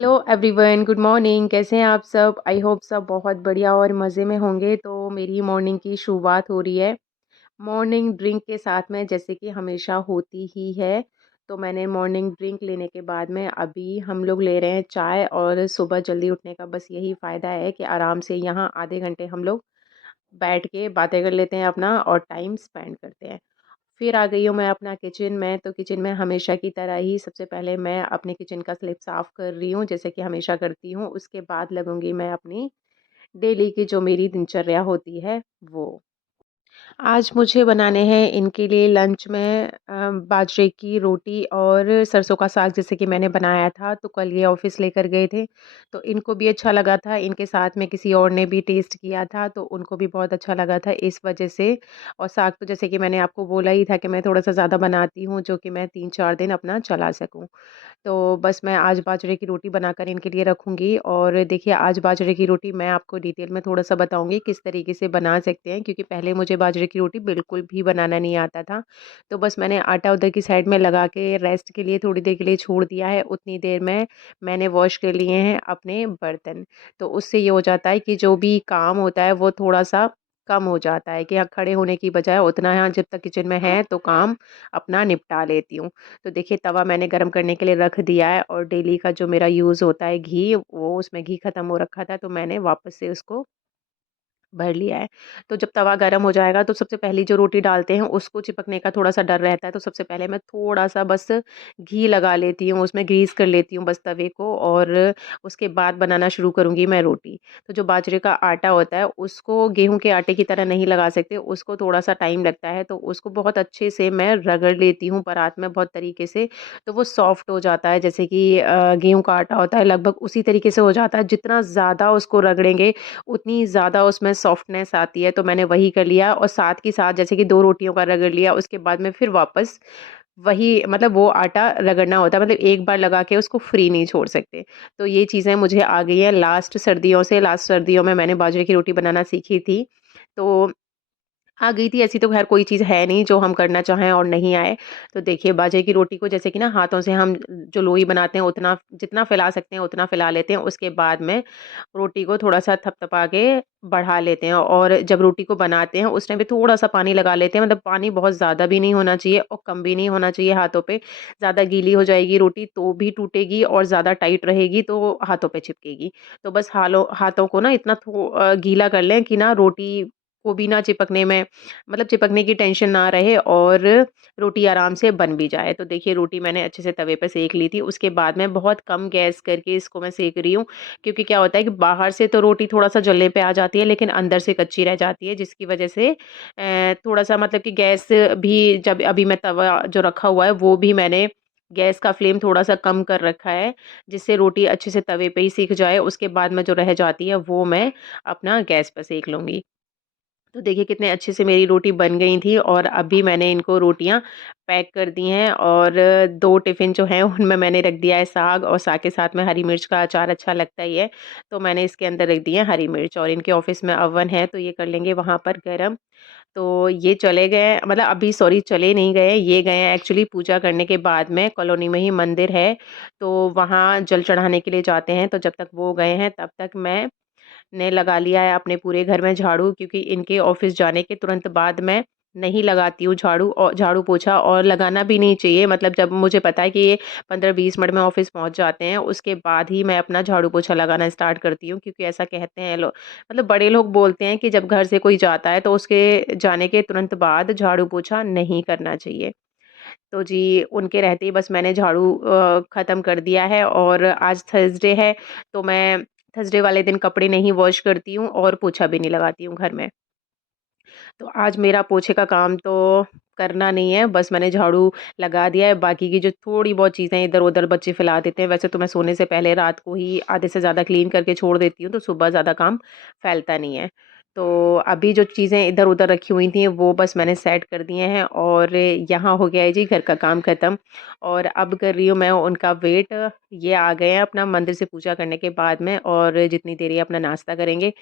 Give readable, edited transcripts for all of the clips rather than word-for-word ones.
Hello everyone, good morning. कैसे हैं आप सब? आई होप सब बहुत बढ़िया और मज़े में होंगे। तो मेरी मॉर्निंग की शुरुआत हो रही है मॉर्निंग ड्रिंक के साथ में, जैसे कि हमेशा होती ही है। तो मैंने मॉर्निंग ड्रिंक लेने के बाद में अभी हम लोग ले रहे हैं चाय। और सुबह जल्दी उठने का बस यही फ़ायदा है कि आराम से यहाँ आधे घंटे हम लोग बैठ के बातें कर लेते हैं अपना और टाइम स्पेंड करते हैं। फिर आ गई हूँ मैं अपना किचन में। तो किचन में हमेशा की तरह ही सबसे पहले मैं अपने किचन का स्लैब साफ़ कर रही हूँ, जैसे कि हमेशा करती हूँ। उसके बाद लगूँगी मैं अपनी डेली की जो मेरी दिनचर्या होती है वो। आज मुझे बनाने हैं इनके लिए लंच में बाजरे की रोटी और सरसों का साग, जैसे कि मैंने बनाया था। तो कल ये ऑफ़िस लेकर गए थे, तो इनको भी अच्छा लगा था। इनके साथ में किसी और ने भी टेस्ट किया था, तो उनको भी बहुत अच्छा लगा था इस वजह से। और साग तो जैसे कि मैंने आपको बोला ही था कि मैं थोड़ा-सा ज़्यादा बनाती हूँ, जो कि मैं 3-4 दिन अपना चला सकूँ। तो बस मैं आज बाजरे की रोटी बनाकर इनके लिए रखूँगी। और देखिए, आज बाजरे की रोटी मैं आपको डिटेल में थोड़ा-सा बताऊँगी किस तरीके से बना सकते हैं, क्योंकि पहले मुझे बाजरे की रोटी बिल्कुल भी बनाना नहीं आता था। तो बस मैंने आटा उधर की साइड में लगा के रेस्ट के लिए थोड़ी देर के लिए छोड़ दिया है। उतनी देर में मैंने वॉश कर लिए हैं अपने बर्तन। तो उससे ये हो जाता है कि जो भी काम होता है वो थोड़ा-सा कम हो जाता है, कि हाँ, खड़े होने की बजाय उतना यहाँ जब तक किचन में है तो काम अपना निपटा लेती हूँ। तो देखिए, तवा मैंने गरम करने के लिए रख दिया है और डेली का जो मेरा यूज़ होता है घी, वो उसमें घी ख़त्म हो रखा था, तो मैंने वापस से उसको भर लिया है। तो जब तवा गरम हो जाएगा तो सबसे पहली जो रोटी डालते हैं उसको चिपकने का थोड़ा-सा डर रहता है, तो सबसे पहले मैं थोड़ा-सा बस घी लगा लेती हूँ, उसमें ग्रीस कर लेती हूँ बस तवे को। और उसके बाद बनाना शुरू करूँगी मैं रोटी। तो जो बाजरे का आटा होता है उसको गेहूँ के आटे की तरह नहीं लगा सकते, उसको थोड़ा-सा टाइम लगता है, तो उसको बहुत अच्छे से मैं रगड़ लेती हूँ परात में बहुत तरीके से। तो वो सॉफ्ट हो जाता है, जैसे कि गेहूँ का आटा होता है लगभग उसी तरीके से हो जाता है। जितना ज़्यादा उसको रगड़ेंगे उतनी ज़्यादा उसमें सॉफ्टनेस आती है, तो मैंने वही कर लिया। और साथ के साथ जैसे कि 2 रोटियों का रगड़ लिया, उसके बाद में फिर वापस वही, मतलब वो आटा रगड़ना होता है, मतलब एक बार लगा के उसको फ्री नहीं छोड़ सकते। तो ये चीज़ें मुझे आ गई हैं लास्ट सर्दियों में मैंने बाजरे की रोटी बनाना सीखी थी। तो आ गई थी, ऐसी तो ख़ैर कोई चीज़ है नहीं जो हम करना चाहें और नहीं आए। तो देखिए, बाजरे की रोटी को जैसे कि ना हाथों से हम जो लोई बनाते हैं उतना जितना फैला सकते हैं उतना फैला लेते हैं। उसके बाद में रोटी को थोड़ा-सा थपथपा के बढ़ा लेते हैं। और जब रोटी को बनाते हैं उस टाइम पे थोड़ा-सा पानी लगा लेते हैं, मतलब पानी बहुत ज़्यादा भी नहीं होना चाहिए और कम भी नहीं होना चाहिए हाथों पे। ज़्यादा गीली हो जाएगी रोटी तो भी टूटेगी और ज़्यादा टाइट रहेगी तो हाथों पे चिपकेगी। तो बस हाथों को ना इतना गीला कर लें कि ना रोटी को भी ना चिपकने में, मतलब चिपकने की टेंशन ना रहे और रोटी आराम से बन भी जाए। तो देखिए, रोटी मैंने अच्छे से तवे पे सेक ली थी। उसके बाद में बहुत कम गैस करके इसको मैं सेक रही हूँ, क्योंकि क्या होता है कि बाहर से तो रोटी थोड़ा-सा जलने पे आ जाती है, लेकिन अंदर से कच्ची रह जाती है, जिसकी वजह से थोड़ा-सा, मतलब कि गैस भी, जब अभी मैं तवा जो रखा हुआ है वो भी मैंने गैस का फ्लेम थोड़ा-सा कम कर रखा है, जिससे रोटी अच्छे से तवे पे ही सिक जाए। उसके बाद में जो रह जाती है वो मैं अपना गैस पे सेक लूँगी। तो देखिए, कितने अच्छे से मेरी रोटी बन गई थी और अभी मैंने इनको रोटियाँ पैक कर दी हैं। और 2 टिफ़िन जो हैं उनमें मैंने रख दिया है साग, और साग के साथ में हरी मिर्च का अचार अच्छा लगता ही है, तो मैंने इसके अंदर रख दी है हरी मिर्च। और इनके ऑफ़िस में ओवन है तो ये कर लेंगे वहाँ पर गरम। तो ये चले गए, मतलब अभी सॉरी, चले नहीं गए, ये गए हैं एक्चुअली पूजा करने के बाद में। कॉलोनी में ही मंदिर है, तो वहाँ जल चढ़ाने के लिए जाते हैं। तो जब तक वो गए हैं तब तक मैं ने लगा लिया है अपने पूरे घर में झाड़ू, क्योंकि इनके ऑफ़िस जाने के तुरंत बाद मैं नहीं लगाती हूँ झाड़ू, और झाड़ू पोछा, और लगाना भी नहीं चाहिए। मतलब जब मुझे पता है कि ये 15-20 मिनट में ऑफ़िस पहुँच जाते हैं, उसके बाद ही मैं अपना झाड़ू पोछा लगाना स्टार्ट करती हूँ, क्योंकि ऐसा कहते हैं मतलब बड़े लोग बोलते हैं कि जब घर से कोई जाता है तो उसके जाने के तुरंत बाद झाड़ू पोछा नहीं करना चाहिए। तो जी, उनके रहते ही बस मैंने झाड़ू ख़त्म कर दिया है। और आज थर्सडे है, तो मैं थर्सडे वाले दिन कपड़े नहीं वॉश करती हूँ और पोछा भी नहीं लगाती हूँ घर में। तो आज मेरा पोछे का काम तो करना नहीं है, बस मैंने झाड़ू लगा दिया है। बाकी की जो थोड़ी बहुत चीज़ें इधर-उधर बच्चे फैला देते हैं, वैसे तो मैं सोने से पहले रात को ही आधे से ज़्यादा क्लीन करके छोड़ देती हूँ, तो सुबह ज़्यादा काम फैलता नहीं है। तो अभी जो चीज़ें इधर-उधर रखी हुई थी, वो बस मैंने सेट कर दिए हैं। और यहाँ हो गया है जी घर का काम खत्म। और अब कर रही हूँ मैं उनका वेट। ये आ गए हैं अपना मंदिर से पूजा करने के बाद में, और जितनी देर ये अपना नाश्ता करेंगे,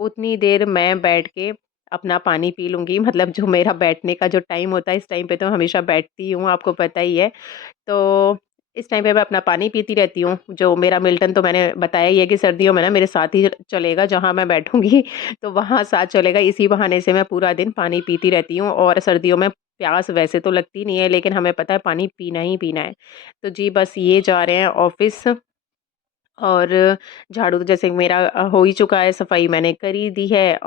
उतनी देर मैं बैठ के अपना पानी पी लूँगी। मतलब जो मेरा बैठने का जो टाइम होता है, इस टाइम पे तो हमेशा बैठती हूँ, आपको पता ही है। तो इस टाइम पे मैं अपना पानी पीती रहती हूँ। जो मेरा मिल्टन तो मैंने बताया ही है कि सर्दियों में ना मेरे साथ ही चलेगा, जहाँ मैं बैठूँगी तो वहाँ साथ चलेगा। इसी बहाने से मैं पूरा दिन पानी पीती रहती हूँ और सर्दियों में प्यास वैसे तो लगती नहीं है, लेकिन हमें पता है पानी पीना ही पीना है। तो जी बस ये जा रहे हैं ऑफ़िस और झाड़ू तो जैसे मेरा हो ही चुका है, सफाई मैंने कर ही दी है।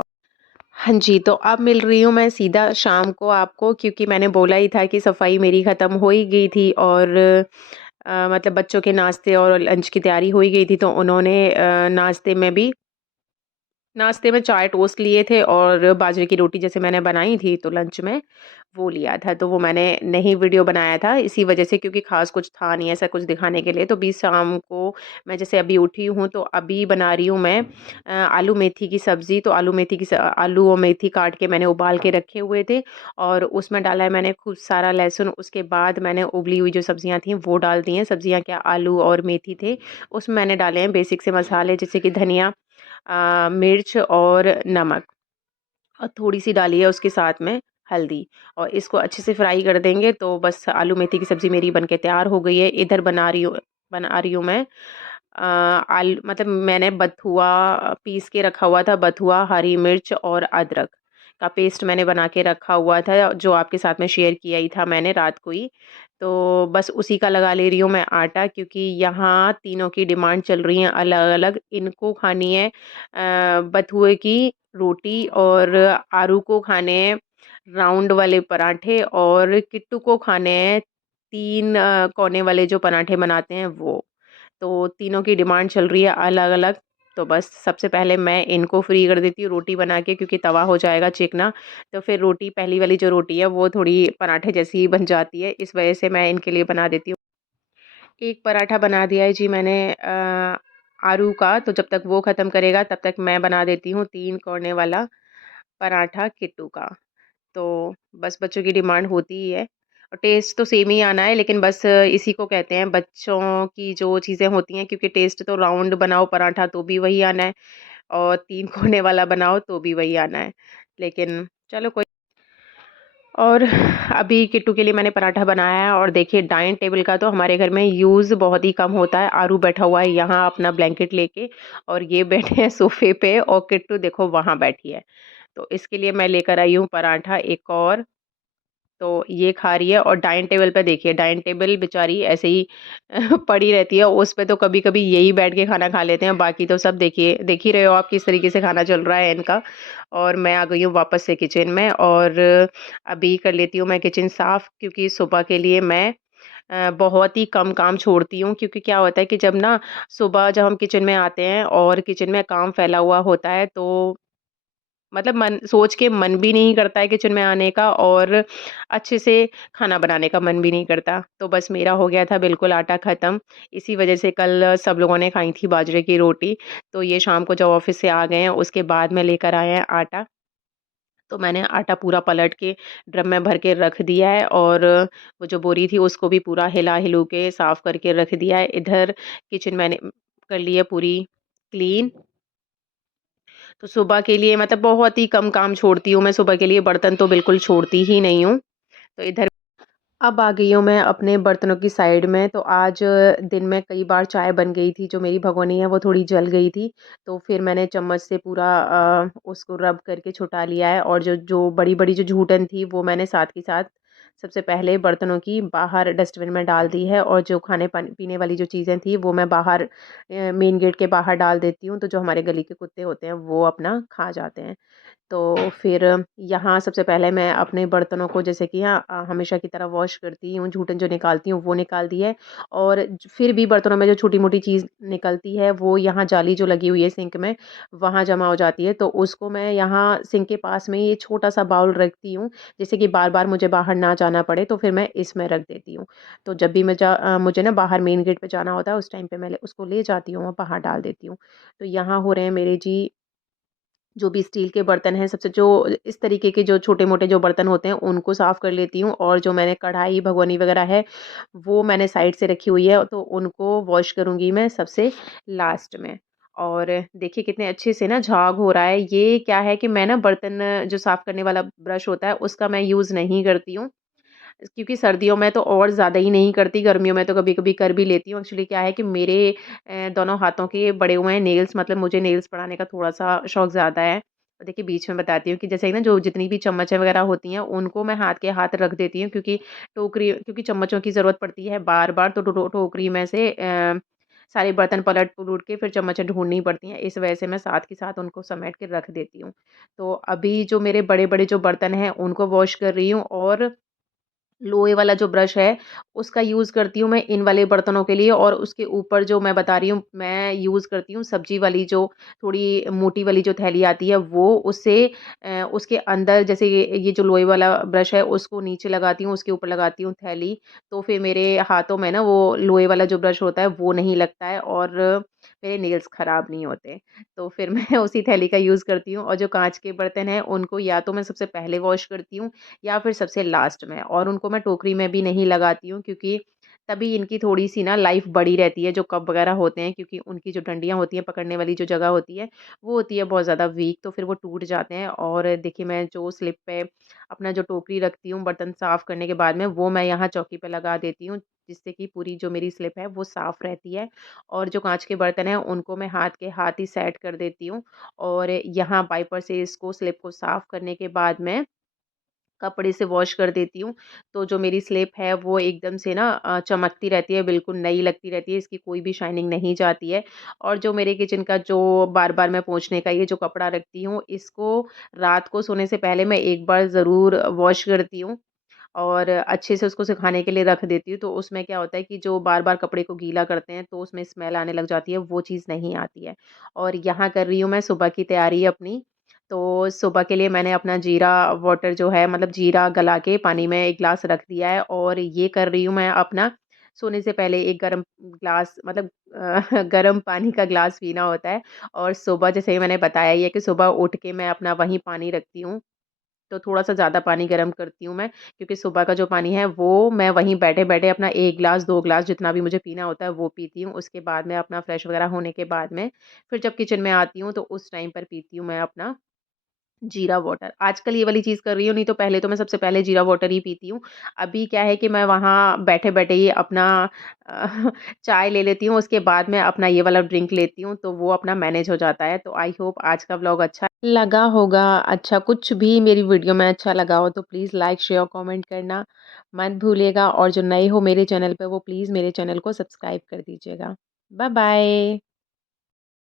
हाँ जी, तो अब मिल रही हूँ मैं सीधा शाम को आपको, क्योंकि मैंने बोला ही था कि सफाई मेरी ख़त्म हो ही गई थी और मतलब बच्चों के नाश्ते और लंच की तैयारी हो ही गई थी, तो उन्होंने नाश्ते में चाय टोस्ट लिए थे और बाजरे की रोटी जैसे मैंने बनाई थी, तो लंच में वो लिया था। तो वो मैंने नहीं वीडियो बनाया था इसी वजह से, क्योंकि ख़ास कुछ था नहीं ऐसा कुछ दिखाने के लिए। तो बीच शाम को मैं जैसे अभी उठी हूँ, तो अभी बना रही हूँ मैं आलू मेथी की सब्ज़ी। तो आलू और मेथी काट के मैंने उबाल के रखे हुए थे और उसमें डाला है मैंने खूब सारा लहसुन। उसके बाद मैंने उबली हुई जो सब्ज़ियाँ थीं वो डाल दी हैं। सब्ज़ियाँ क्या, आलू और मेथी थे। उसमें मैंने डाले हैं बेसिक से मसाले, जैसे कि धनिया, मिर्च और नमक, और थोड़ी-सी डाली है उसके साथ में हल्दी, और इसको अच्छे से फ्राई कर देंगे। तो बस आलू मेथी की सब्ज़ी मेरी बनके तैयार हो गई है। इधर बना रही हूँ मैं आल मतलब मैंने बथुआ पीस के रखा हुआ था। बथुआ, हरी मिर्च और अदरक का पेस्ट मैंने बना के रखा हुआ था, जो आपके साथ में शेयर किया ही था मैंने रात को ही। तो बस उसी का लगा ले रही हूँ मैं आटा, क्योंकि यहाँ तीनों की डिमांड चल रही है अलग-अलग। इनको खानी है बथुए की रोटी, और आरू को खाने हैं राउंड वाले पराठे, और किट्टू को खाने हैं 3 कोने वाले जो पराठे बनाते हैं वो। तो तीनों की डिमांड चल रही है अलग-अलग। तो बस सबसे पहले मैं इनको फ्री कर देती हूँ रोटी बना के, क्योंकि तवा हो जाएगा चिकना। तो फिर रोटी, पहली वाली जो रोटी है वो थोड़ी पराठे जैसी ही बन जाती है, इस वजह से मैं इनके लिए बना देती हूँ। एक पराठा बना दिया है जी मैंने आलू का, तो जब तक वो ख़त्म करेगा तब तक मैं बना देती हूँ 3 कोने वाला पराठा किट्टू का। तो बस बच्चों की डिमांड होती ही है, और टेस्ट तो सेम ही आना है, लेकिन बस इसी को कहते हैं बच्चों की जो चीज़ें होती हैं, क्योंकि टेस्ट तो राउंड बनाओ पराठा तो भी वही आना है, और 3 कोने वाला बनाओ तो भी वही आना है। लेकिन चलो कोई। और अभी किट्टू के लिए मैंने पराठा बनाया है, और देखिए डाइनिंग टेबल का तो हमारे घर में यूज़ बहुत ही कम होता है। आरू बैठा हुआ है यहाँ अपना ब्लैंकेट लेके, और ये बैठे हैं सोफ़े पे, और किट्टू देखो वहाँ बैठी है। तो इसके लिए मैं लेकर आई हूँ पराठा एक और। तो ये खा रही है, और डाइनिंग टेबल पे देखिए, डाइनिंग टेबल बेचारी ऐसे ही पड़ी रहती है, उस पे तो कभी-कभी यही बैठ के खाना खा लेते हैं, बाकी तो सब देखिए, देख ही रहे हो आप किस तरीके से खाना चल रहा है इनका। और मैं आ गई हूँ वापस से किचन में, और अभी कर लेती हूँ मैं किचन साफ़, क्योंकि सुबह के लिए मैं बहुत ही कम काम छोड़ती हूँ, क्योंकि क्या होता है कि जब हम किचन में आते हैं और किचन में काम फैला हुआ होता है, तो मतलब मन सोच के मन भी नहीं करता है किचन में आने का, और अच्छे से खाना बनाने का मन भी नहीं करता। तो बस मेरा हो गया था बिल्कुल आटा ख़त्म। इसी वज़ह से कल सब लोगों ने खाई थी बाजरे की रोटी। तो ये शाम को जब ऑफ़िस से आ गए हैं, उसके बाद में लेकर आए हैं आटा। तो मैंने आटा पूरा पलट के ड्रम में भर के रख दिया है, और वो जो बोरी थी उसको भी पूरा हिला-हिलू के साफ़ करके रख दिया है। इधर किचन मैंने कर ली है पूरी क्लीन। तो सुबह के लिए मतलब बहुत ही कम काम छोड़ती हूँ मैं सुबह के लिए, बर्तन तो बिल्कुल छोड़ती ही नहीं हूँ। तो इधर अब आ गई हूँ मैं अपने बर्तनों की साइड में। तो आज दिन में कई बार चाय बन गई थी, जो मेरी भगोनी है वो थोड़ी जल गई थी। तो फिर मैंने चम्मच से पूरा उसको रब करके छुटा लिया है, और जो जो बड़ी-बड़ी जो जूठन थी वो मैंने साथ के साथ सबसे पहले बर्तनों की बाहर डस्टबिन में डाल दी है, और जो खाने पानी पीने वाली जो चीज़ें थी वो मैं बाहर मेन गेट के बाहर डाल देती हूँ, तो जो हमारे गली के कुत्ते होते हैं वो अपना खा जाते हैं। तो फिर यहाँ सबसे पहले मैं अपने बर्तनों को जैसे कि हमेशा की तरह वॉश करती हूँ, जूठन जो निकालती हूँ वो निकाल दी है, और फिर भी बर्तनों में जो छोटी-मोटी चीज़ निकलती है वो यहाँ जाली जो लगी हुई है सिंक में, वहाँ जमा हो जाती है। तो उसको मैं यहाँ सिंक के पास में ये छोटा-सा बाउल रखती हूँ, जिससे कि बार-बार मुझे बाहर ना जाना पड़े, तो फिर मैं इसमें रख देती हूँ। तो जब भी मुझे ना बाहर मेन गेट पे जाना होता है, उस टाइम पे मैं उसको ले जाती हूँ और बाहर डाल देती हूँ। तो यहाँ हो रहे हैं मेरे जी जो भी स्टील के बर्तन हैं, सबसे जो इस तरीके के जो छोटे-मोटे जो बर्तन होते हैं, उनको साफ़ कर लेती हूँ, और जो मैंने कढ़ाई, भगोनी वग़ैरह है, वो मैंने साइड से रखी हुई है, तो उनको वॉश करूँगी मैं सबसे लास्ट में। और देखिए कितने अच्छे से ना झाग हो रहा है। ये क्या है कि मैं ना बर्तन जो साफ़ करने वाला ब्रश होता है, उसका मैं यूज़ नहीं करती हूँ। क्योंकि सर्दियों में तो और ज़्यादा ही नहीं करती, गर्मियों में तो कभी-कभी कर भी लेती हूँ। एक्चुअली क्या है कि मेरे दोनों हाथों के बड़े हुए हैं नेल्स, मतलब मुझे नेल्स बढ़ाने का थोड़ा-सा शौक ज़्यादा है। तो देखिए बीच में बताती हूँ कि जैसे ना जो जितनी भी चम्मचें वगैरह होती हैं, उनको मैं हाथ के हाथ रख देती हूँ, क्योंकि चम्मचों की ज़रूरत पड़ती है बार-बार, तो टोकरी में से सारे बर्तन पलट-पुलट के फिर चम्मचें ढूँढनी पड़ती हैं। इस वजह से मैं साथ के साथ उनको समेट के रख देती हूँ। तो अभी जो मेरे बड़े-बड़े जो बर्तन हैं, उनको वॉश कर रही हूँ, और लोहे वाला जो ब्रश है, उसका यूज़ करती हूँ मैं इन वाले बर्तनों के लिए, और उसके ऊपर जो मैं बता रही हूँ, मैं यूज़ करती हूँ सब्ज़ी वाली जो थोड़ी मोटी वाली जो थैली आती है वो, उससे उसके अंदर जैसे ये जो लोहे वाला ब्रश है उसको नीचे लगाती हूँ, उसके ऊपर लगाती हूँ थैली, तो फिर मेरे हाथों में ना वो लोहे वाला जो ब्रश होता है वो नहीं लगता है, और मेरे नेल्स खराब नहीं होते। तो फिर मैं उसी थैली का यूज़ करती हूँ, और जो काँच के बर्तन हैं उनको या तो मैं सबसे पहले वॉश करती हूँ, या फिर सबसे लास्ट में, और उनको मैं टोकरी में भी नहीं लगाती हूँ, क्योंकि तभी इनकी थोड़ी-सी ना लाइफ़ बड़ी रहती है, जो कप वगैरह होते हैं, क्योंकि उनकी जो डंडियाँ होती हैं, पकड़ने वाली जो जगह होती है, वो होती है बहुत ज़्यादा वीक, तो फिर वो टूट जाते हैं। और देखिए मैं जो स्लिप पे अपना जो टोकरी रखती हूँ बर्तन साफ़ करने के बाद में, वो मैं यहाँ चौकी पे लगा देती हूँ, जिससे कि पूरी जो मेरी स्लिप है वो साफ़ रहती है। और जो काँच के बर्तन हैं उनको मैं हाथ के हाथ ही सेट कर देती हूँ, और यहाँ वाइपर से इसको स्लिप को साफ़ करने के बाद में कपड़े से वॉश कर देती हूँ। तो जो मेरी स्लिप है वो एकदम से ना चमकती रहती है, बिल्कुल नई लगती रहती है, इसकी कोई भी शाइनिंग नहीं जाती है। और जो मेरे किचन का जो बार-बार मैं पोंछने का ये जो कपड़ा रखती हूँ, इसको रात को सोने से पहले मैं एक बार ज़रूर वॉश करती हूँ, और अच्छे से उसको सुखाने के लिए रख देती हूँ। तो उसमें क्या होता है कि जो बार-बार कपड़े को गीला करते हैं तो उसमें स्मेल आने लग जाती है, वो चीज़ नहीं आती है। और यहाँ कर रही हूँ मैं सुबह की तैयारी अपनी। तो सुबह के लिए मैंने अपना जीरा वाटर जो है, मतलब जीरा गला के पानी में 1 ग्लास रख दिया है, और ये कर रही हूँ मैं अपना सोने से पहले एक गरम ग्लास, मतलब गरम पानी का ग्लास पीना होता है। और सुबह जैसे ही मैंने बताया ही है कि सुबह उठ के मैं अपना वही पानी रखती हूँ। तो थोड़ा-सा ज़्यादा पानी गरम करती हूँ मैं, क्योंकि सुबह का जो पानी है वो मैं वहीं बैठे-बैठे अपना 1 ग्लास, 2 ग्लास जितना भी मुझे पीना होता है वो पीती हूँ। उसके बाद में अपना फ्रेश वगैरह होने के बाद में फिर जब किचन में आती हूँ तो उस टाइम पर पीती हूँ मैं अपना जीरा वाटर। आजकल ये वाली चीज़ कर रही हूँ, नहीं तो पहले तो मैं सबसे पहले जीरा वाटर ही पीती हूँ। अभी क्या है कि मैं वहाँ बैठे-बैठे ही अपना अ, चाय ले लेती हूँ, उसके बाद में अपना ये वाला ड्रिंक लेती हूँ, तो वो अपना मैनेज हो जाता है। तो आई होप आज का व्लॉग अच्छा लगा होगा। अच्छा, कुछ भी मेरी वीडियो में अच्छा लगा हो तो प्लीज़ लाइक, शेयर, कमेंट करना मत भूलिएगा, और जो नए हो मेरे चैनल पे वो प्लीज़ मेरे चैनल को सब्सक्राइब कर दीजिएगा। Bye bye.